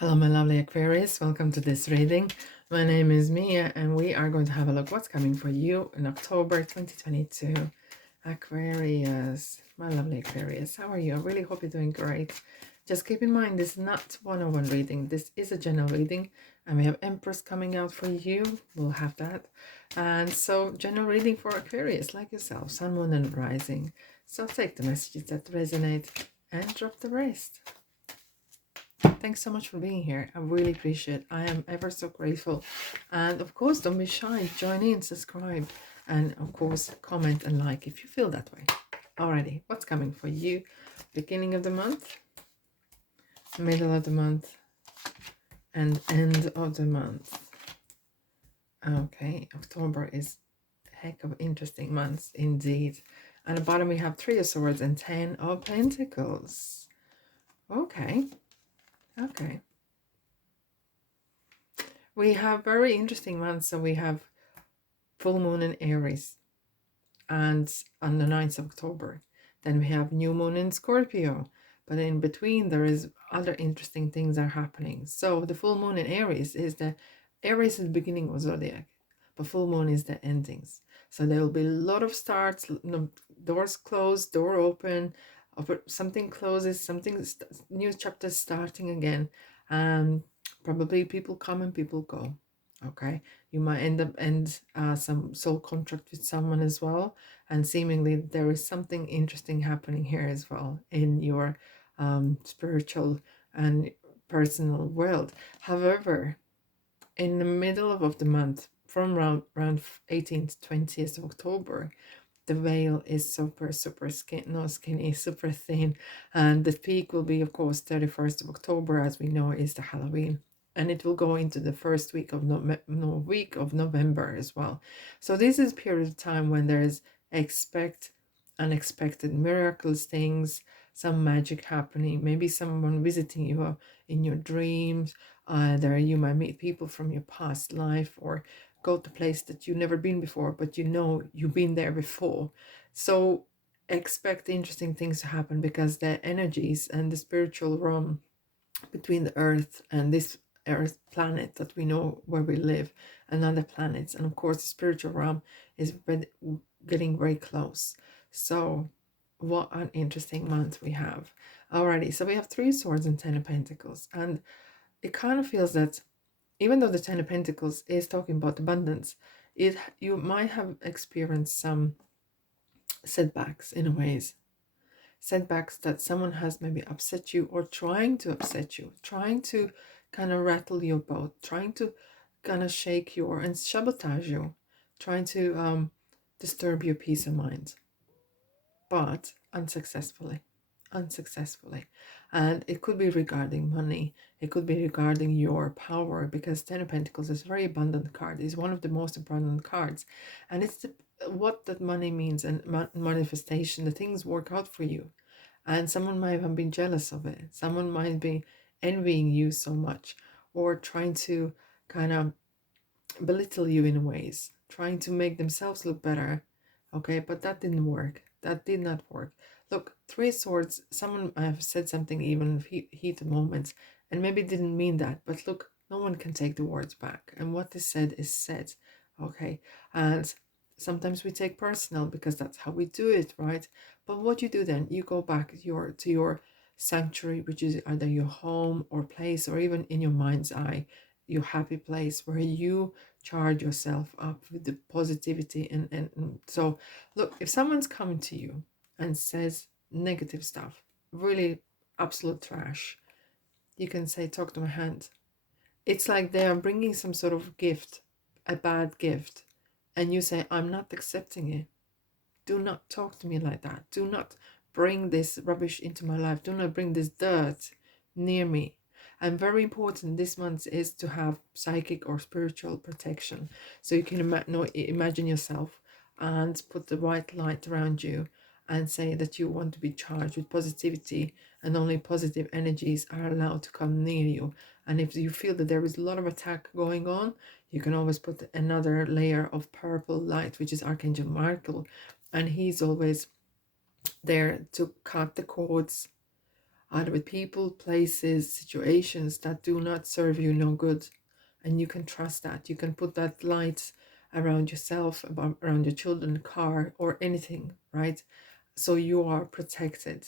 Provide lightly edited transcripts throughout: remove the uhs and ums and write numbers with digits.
Hello, my lovely Aquarius. Welcome to this reading. My name is Mia, and we are going to have a look what's coming for you in October 2022. Aquarius, my lovely Aquarius, how are you? I really hope you're doing great. Just keep in mind, this is not one-on-one reading. This is a general reading, and we have Empress coming out for you. We'll have that. And so, general reading for Aquarius, like yourself, Sun, Moon, and Rising. So take the messages that resonate and drop the rest. Thanks so much for being here. I really appreciate it. I am ever so grateful. And of course, don't be shy. Join in, subscribe, and of course, comment and like if you feel that way. Alrighty, what's coming for you? Beginning of the month, middle of the month, and end of the month. Okay, October is a heck of interesting months indeed. And at the bottom we have 3 of Swords and 10 of Pentacles. Okay. We have very interesting months. So we have full moon in Aries and on the 9th of October. Then we have new moon in Scorpio. But in between there is other interesting things are happening. So the full moon in Aries is the beginning of Zodiac. But full moon is the endings. So there will be a lot of starts, doors closed, door open, something closes, something new chapter starting again. Probably people come and people go. Okay, you might end up some soul contract with someone as well, and seemingly there is something interesting happening here as well in your spiritual and personal world. However, in the middle of the month, from around 18th to 20th of October, the veil is super skinny, super thin, and the peak will be, of course, 31st of October, as we know is the Halloween, and it will go into the first week of November as well. So this is a period of time when there's expect unexpected miracles, things, some magic happening, maybe someone visiting you in your dreams. There you might meet people from your past life, or go to a place that you've never been before, but you know you've been there before. So expect interesting things to happen, because the energies and the spiritual realm between the earth and this earth planet that we know where we live, and other planets, and of course the spiritual realm is getting very close. So what an interesting month we have. Alrighty, so we have 3 swords and 10 of pentacles, and it kind of feels that even though the 10 of pentacles is talking about abundance, you might have experienced some setbacks in a ways. Setbacks that someone has maybe upset you, or trying to upset you, trying to kind of rattle your boat, trying to kind of shake you and sabotage you, trying to disturb your peace of mind, but unsuccessfully. And it could be regarding money, it could be regarding your power, because 10 of Pentacles is a very abundant card. It's one of the most abundant cards, and it's what that money means, and manifestation, the things work out for you. And someone might have been jealous of it, someone might be envying you so much, or trying to kind of belittle you in ways, trying to make themselves look better. Okay, but that didn't work. That did not work. Look, 3 swords, someone have said something even heated moments, and maybe didn't mean that, but look, no one can take the words back, and what is said. Okay, and sometimes we take personal, because that's how we do it, right? But what you do then, you go back to your sanctuary, which is either your home or place, or even in your mind's eye, your happy place, where you charge yourself up with the positivity. And so look, if someone's coming to you and says negative stuff, really absolute trash, you can say, talk to my hand. It's like they are bringing some sort of gift, a bad gift, and you say, I'm not accepting it. Do not talk to me like that. Do not bring this rubbish into my life. Do not bring this dirt near me. And very important this month is to have psychic or spiritual protection. So you can imagine yourself and put the white light around you, and say that you want to be charged with positivity, and only positive energies are allowed to come near you. And if you feel that there is a lot of attack going on, you can always put another layer of purple light, which is Archangel Michael, and he's always there to cut the cords, either with people, places, situations that do not serve you no good. And you can trust that. You can put that light around yourself, around your children, car, or anything, right? So you are protected,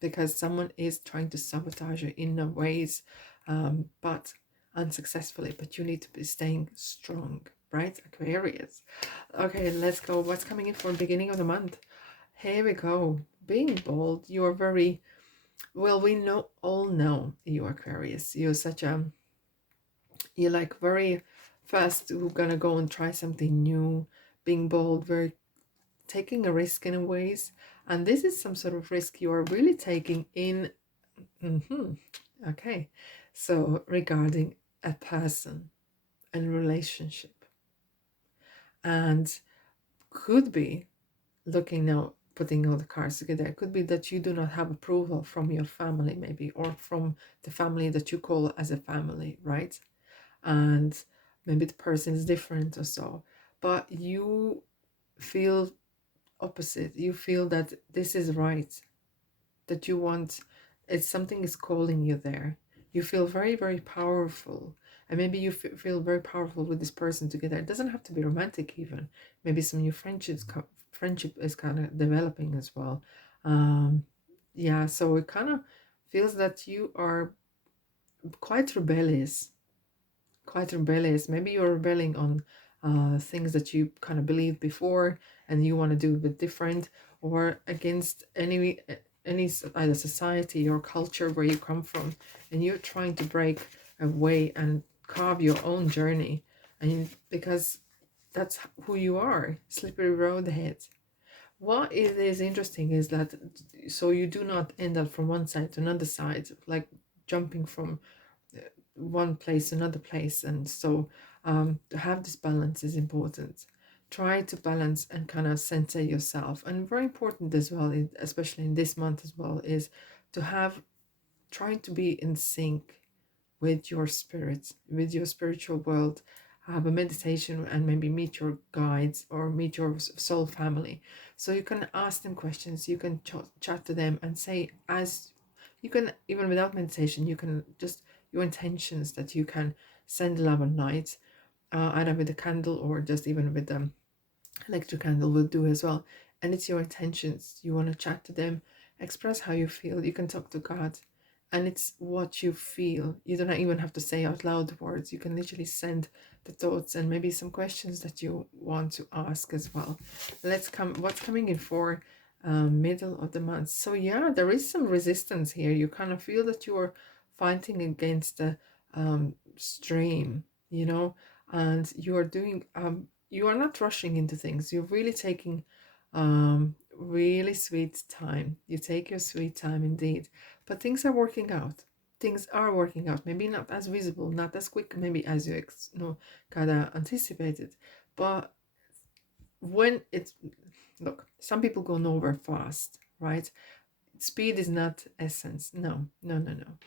because someone is trying to sabotage you in ways, but unsuccessfully. But you need to be staying strong, right, Aquarius? Okay, let's go. What's coming in for the beginning of the month? Here we go. Being bold. You are very well. We all know you, Aquarius. You're such a, you're like very fast. We're gonna go and try something new. Being bold, very taking a risk in ways, and this is some sort of risk you are really taking in. Okay, so regarding a person and relationship, and could be looking now, putting all the cards together, it could be that you do not have approval from your family, maybe, or from the family that you call as a family, right? And maybe the person is different or so, but you feel opposite. You feel that this is right, that you want, it's something is calling you there. You feel very, very powerful. And maybe you feel very powerful with this person together. It doesn't have to be romantic even. Maybe some new friendship is kind of developing as well. Yeah, so it kind of feels that you are quite rebellious. Quite rebellious. Maybe you're rebelling on things that you kind of believed before, and you want to do a bit different, or against any either society or culture where you come from, and you're trying to break away and carve your own journey, and because that's who you are. Slippery road ahead. What is interesting is that, so you do not end up from one side to another side, like jumping from one place another place. And so to have this balance is important. Try to balance and kind of center yourself. And very important as well, especially in this month as well, is to have, trying to be in sync with your spirit, with your spiritual world. Have a meditation and maybe meet your guides or meet your soul family, so you can ask them questions, you can chat to them and say, as you can, even without meditation, you can just your intentions that you can send love at night, either with a candle or just even with the electric candle will do as well. And it's your intentions. You want to chat to them, express how you feel. You can talk to God, and it's what you feel. You don't even have to say out loud the words. You can literally send the thoughts and maybe some questions that you want to ask as well. Let's come. What's coming in for middle of the month? So yeah, there is some resistance here. You kind of feel that you're fighting against the stream, you know, and you are doing you are not rushing into things. You're really taking really sweet time. You take your sweet time indeed, but things are working out. Things are working out. Maybe not as visible, not as quick, maybe as you kind of anticipated, but when it's, look, some people go nowhere fast, right? Speed is not essence. No, no, no, no.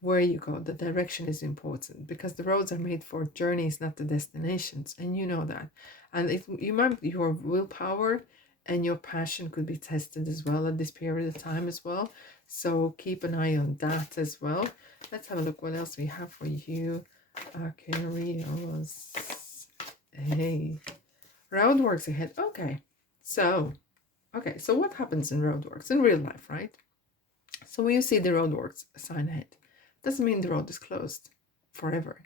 Where you go, the direction is important, because the roads are made for journeys, not the destinations, and you know that. And if you might, your willpower and your passion could be tested as well at this period of time as well, so keep an eye on that as well. Let's have a look what else we have for you, Aquarius. Hey, roadworks ahead. Okay, so what happens in roadworks in real life, right? So when you see the roadworks sign ahead, doesn't mean the road is closed forever.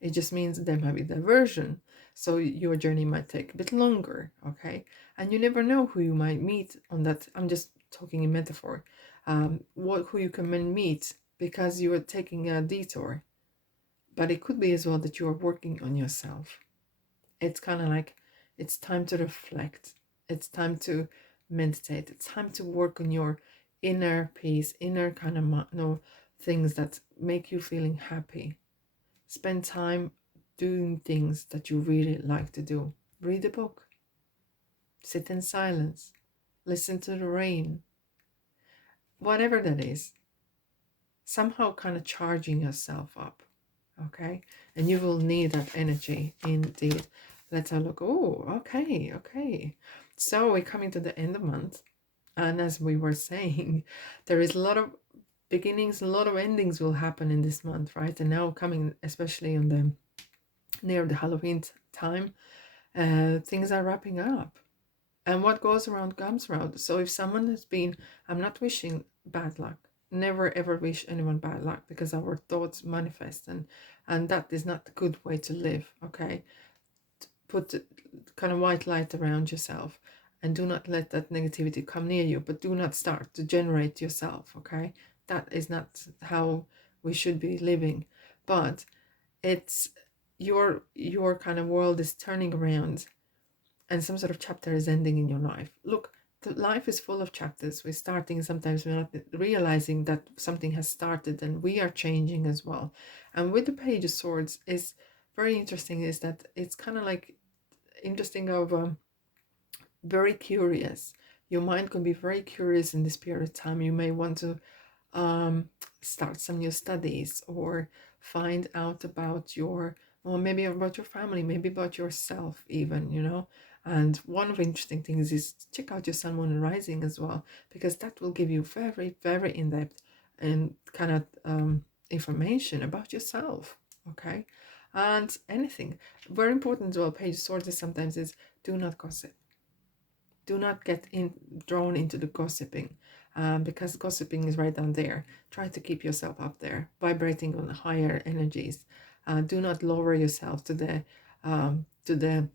It just means there might be diversion. So your journey might take a bit longer, okay? And you never know who you might meet on that. I'm just talking in metaphor. Who you can meet because you are taking a detour. But it could be as well that you are working on yourself. It's kind of like, it's time to reflect. It's time to meditate. It's time to work on your inner peace, inner kind of things that make you feeling happy. Spend time doing things that you really like to do. Read a book. Sit in silence. Listen to the rain. Whatever that is. Somehow kind of charging yourself up. Okay? And you will need that energy indeed. Let's have a look. Oh, okay, okay. So we're coming to the end of the month. And as we were saying, there is a lot of beginnings, a lot of endings will happen in this month, right? And now coming, especially on the near the Halloween time, things are wrapping up. And what goes around comes around. So if someone has been, I'm not wishing bad luck. Never ever wish anyone bad luck, because our thoughts manifest, and that is not a good way to live. Okay, put kind of white light around yourself, and do not let that negativity come near you, but do not start to generate yourself. Okay, that is not how we should be living. But it's your kind of world is turning around, and some sort of chapter is ending in your life. Look, the life is full of chapters. We're starting, sometimes we're not realizing that something has started, and we are changing as well. And with the Page of Swords is very interesting, is that it's kind of like interesting of very curious. Your mind can be very curious in this period of time. You may want to start some new studies, or find out about your, or maybe about your family, maybe about yourself even, you know. And one of the interesting things is check out your sun, moon, and rising as well, because that will give you very, very in-depth and kind of information about yourself. Okay, and anything very important as well, Page of Swords is sometimes is, do not gossip. Do not get drawn into the gossiping, because gossiping is right down there. Try to keep yourself up there, vibrating on higher energies. Do not lower yourself to the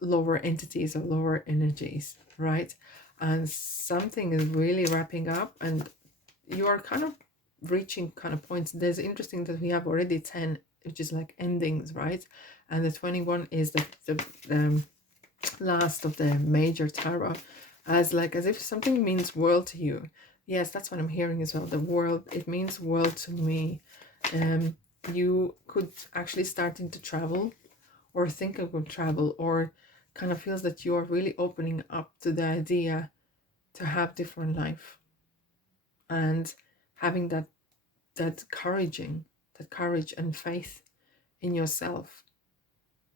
lower entities or lower energies, right? And something is really wrapping up, and you are kind of reaching kind of points. There's interesting that we have already 10, which is like endings, right? And the 21 is the last of the major tarot, as if something means world to you. Yes, that's what I'm hearing as well. The world, it means world to me. You could actually starting to travel, or think about travel, or kind of feels that you are really opening up to the idea to have different life, and having that courage and faith in yourself,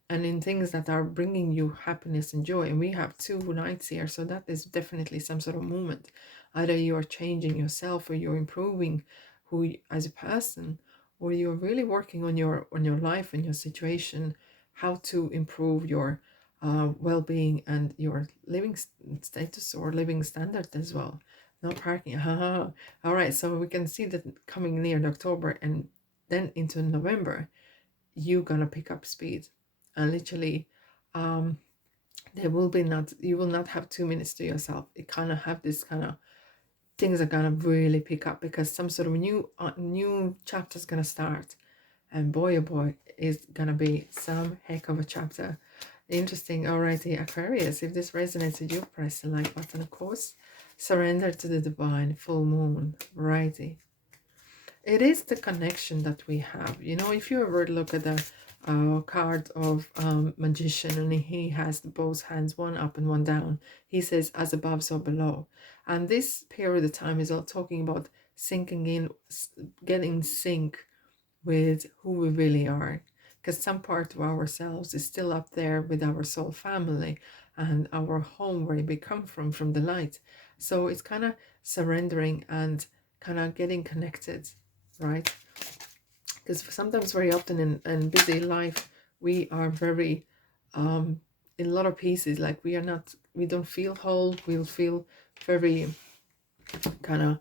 and in things that are bringing you happiness and joy. And we have 2 nights here, so that is definitely some sort of movement. Either you're changing yourself, or you're improving who you, as a person, or you're really working on your life and your situation, how to improve your well-being and your living status or living standard as well. No parking. All right, so we can see that coming near October, and then into November, you're gonna pick up speed, and literally there will be not, you will not have 2 minutes to yourself. It kind of have this kind of things are gonna really pick up, because some sort of new chapter is gonna start, and boy oh boy, is gonna be some heck of a chapter. Interesting. Alrighty, Aquarius, if this resonates with you, press the like button, of course. Surrender to the divine, full moon. Righty, it is the connection that we have. You know, if you ever look at the card of magician, and he has both hands, one up and one down, he says as above so below. And this period of time is all talking about sinking in, getting sync with who we really are, because some part of ourselves is still up there with our soul family and our home, where we come from the light. So it's kind of surrendering and kind of getting connected, right? Because sometimes, very often in busy life, we are very in a lot of pieces, like we don't feel whole. We'll feel very kind of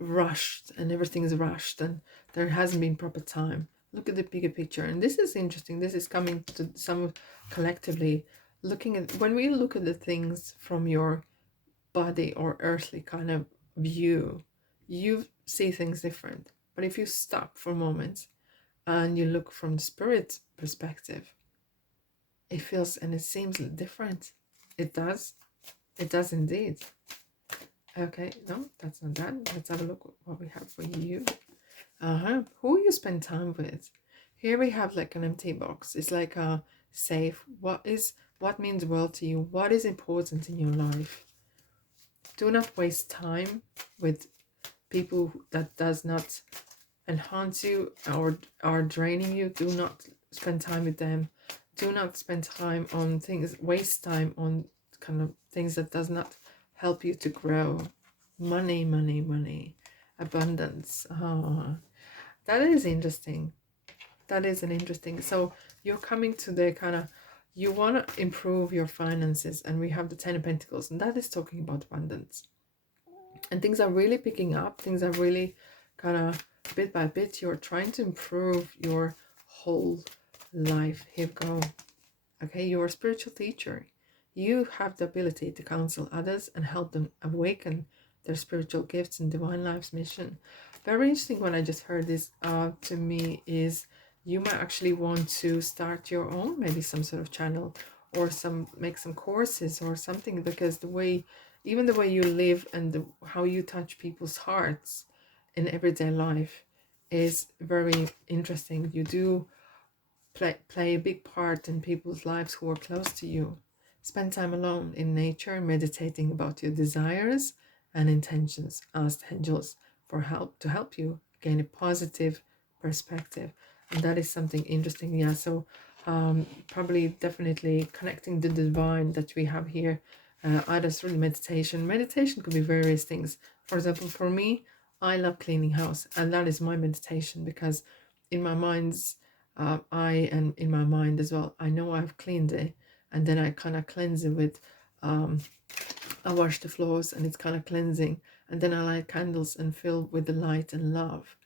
rushed, and everything is rushed, and there hasn't been proper time. Look at the bigger picture. And this is interesting. This is coming to some collectively looking at, when we look at the things from your body or earthly kind of view, you see things different. But if you stop for a moment and you look from the spirit perspective, it feels and it seems different. It does indeed. Okay, no, that's not that. Let's have a look what we have for you. Who you spend time with. Here we have like an empty box. It's like a safe. What means world to you? What is important in your life? Do not waste time with people that does not enhance you or are draining you. Do not spend time with them. Do not spend time on things, waste time on kind of things that does not help you to grow. Money. abundance. That is interesting. That is an interesting. So you're coming to the kind of, you want to improve your finances, and we have the Ten of Pentacles, and that is talking about abundance. And things are really picking up. Things are really kind of bit by bit. You're trying to improve your whole life. Here we go. Okay, you're a spiritual teacher. You have the ability to counsel others and help them awaken their spiritual gifts and divine life's mission. Very interesting. What I just heard is to me is you might actually want to start your own, maybe some sort of channel, or make some courses or something, because the way, even the way you live and how you touch people's hearts in everyday life is very interesting. You do play a big part in people's lives who are close to you. Spend time alone in nature, meditating about your desires and intentions. Ask angels for help to help you gain a positive perspective. And that is something interesting. Yeah, so probably definitely connecting the divine that we have here, either through meditation. Meditation could be various things. For example, for me, I love cleaning house, and that is my meditation, because in my mind's in my mind as well, I know I've cleaned it, and then I kind of cleanse it with I wash the floors, and it's kind of cleansing, and then I light candles and fill with the light and love,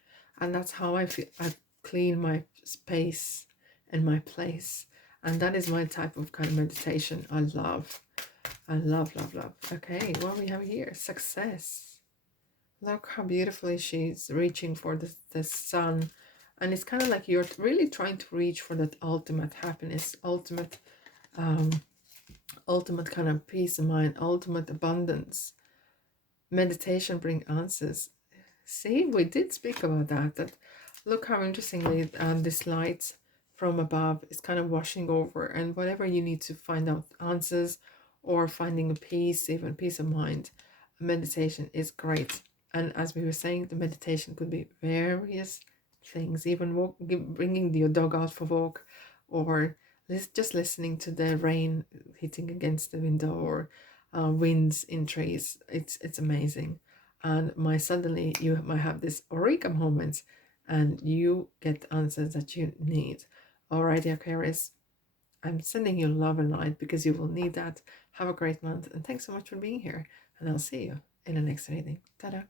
and that's how I feel. I clean my space and my place, and that is my type of kind of meditation. I love, love. Okay, what we have here? Success. Look how beautifully she's reaching for the sun. And it's kind of like you're really trying to reach for that ultimate happiness, um, ultimate kind of peace of mind, ultimate abundance. Meditation bring answers. See, we did speak about that. That look how interestingly this light from above is kind of washing over, and whatever you need to find out answers or finding a peace, even peace of mind, meditation is great. And as we were saying, the meditation could be various things, even bringing your dog out for a walk, or just listening to the rain hitting against the window, or winds in trees. It's amazing. And suddenly you might have this eureka moments, and you get answers that you need. Alrighty, Aquarius, I'm sending you love and light, because you will need that. Have a great month, and thanks so much for being here, and I'll see you in the next reading. Ta-da!